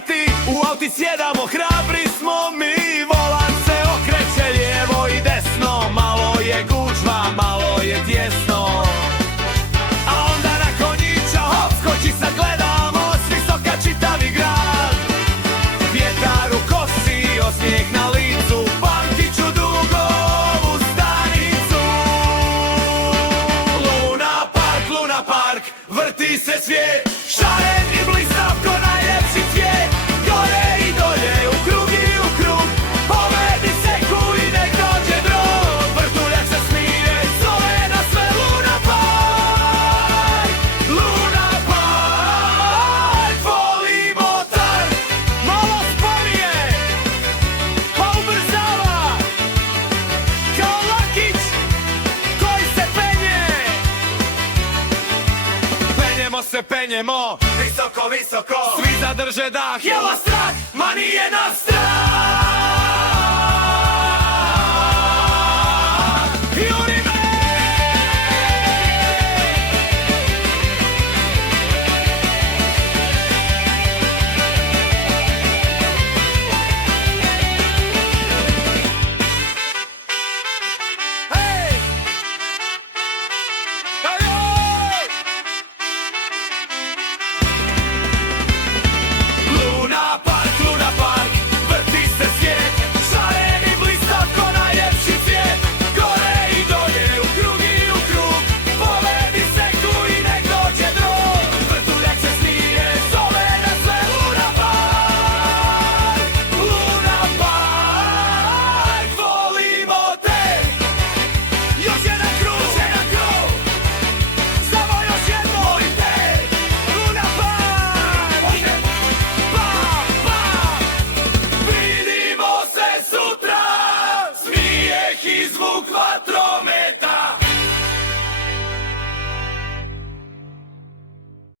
ti, u auti sjedamo, hrabri smo mi. Volan se okreće lijevo i desno, malo je gužva, malo je tjesno. A onda na konjića hop, skoči sagledamo s visoka čitavi grad. Vjetar u kosi, osmijeh na licu, pamtit ću dugo ovu stanicu. Luna Park, vrti se svijet, šaren i blistav ko najljepši cvijet. Gore i dolje, u krug i u krug, povedi seku i nek dođe drog. Vrtuljak se smije, zove nas sve Luna Park. Luna Park, volimo trg. Malo sporije, pa ubrzava, kao lakić koji se penje. Penjemo, visoko, visoko, svi zadrže dah, jel vas strah? Ma nije nas strah. Juri me! Hej! Ajoj! Luna Park, vrti se svijet, šaren i blistav ko najljepši cvijet. Gore i dolje, u krug i u krug, povedi seku i nek dođe drog. Vrtuljak se smije, zove nas sve Luna Park. Luna Park, volimo te. Još jedan krug, samo još jedno. Molim te, Luna Park. Vidimo se sutra, smijeh i zvuk vatrome.